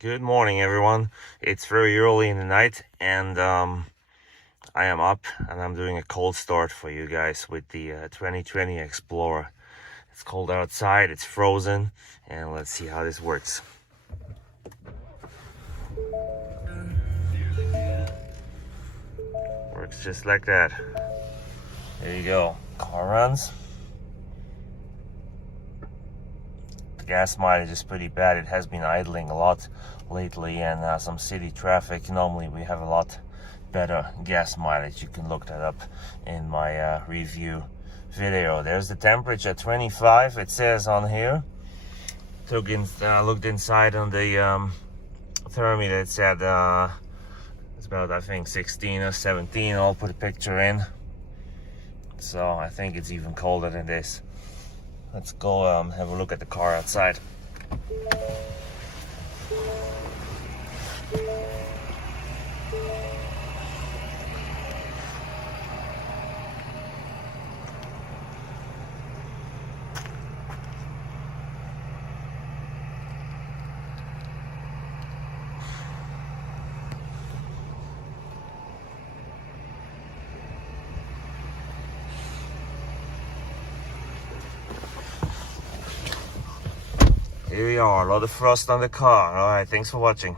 Good morning, everyone. It's very early in the night, and I am up and I'm doing a cold start for you guys with the 2020 Explorer. It's cold outside, it's frozen, and let's see how this works. Works just like that. There you go. Car runs. Gas mileage is pretty bad. It has been idling a lot lately, and some city traffic. Normally we have a lot better gas mileage. You can look that up in my review video. There's the temperature, 25 it says on here. Looked inside on the thermometer. It said it's about, I think, 16 or 17. I'll put a picture in, so I think it's even colder than this. Let's go have a look at the car outside. Here we are, a lot of frost on the car. Alright, thanks for watching.